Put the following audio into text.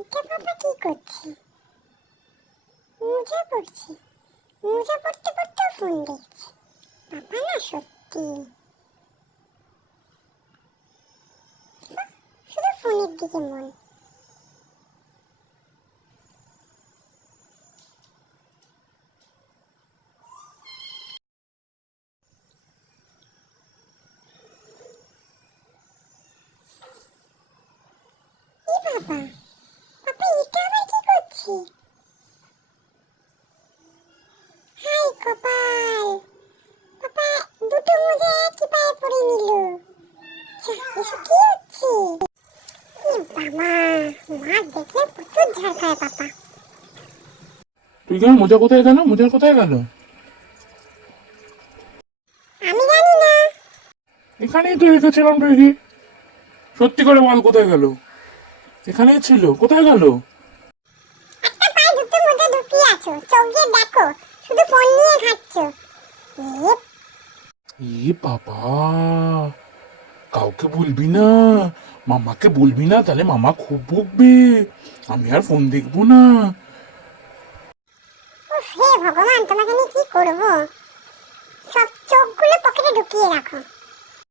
এটা বাবা কি করছে? মোজা পড়ছে। মোজা পড়তে পড়তেও ফোন দেখছে। বাবা না সত্যি শুধু ফোনের দিকে মন। এ বাবা, বাবা এটা আবার কি করছে? হাই কপাল, বাবা দুটো মোজা একই পায়ে পরে নিল। এসব কি হচ্ছে? এ বাবা, মা দেখলে প্রচুর ঝাড় খায় পাপা। তুই কেন মোজা কোথায় গেল? মোজা কোথায় গেল? আমি জানি না। এখানেই তো রেখেছিলাম দেখি। সত্যি করে বল কোথায় গেল? এখানেই ছিল, কোথায় গেল? একটা পায়ে দুটো মোজা ঢুকিয়ে আছো, চোখ দিয়ে দেখো, শুধু ফোন নিয়ে ঘাঁটছো। এ বাবা, কাউকে বলবি না, মামাকে বলবি না, তাহলে মামা খুব বকবে। আমি আর ফোন দেখবো না। উফ, হে ভগবান, তোমাকে নিয়ে কি করবো? সব চোখগুলো পকেটে ঢুকিয়ে রাখো।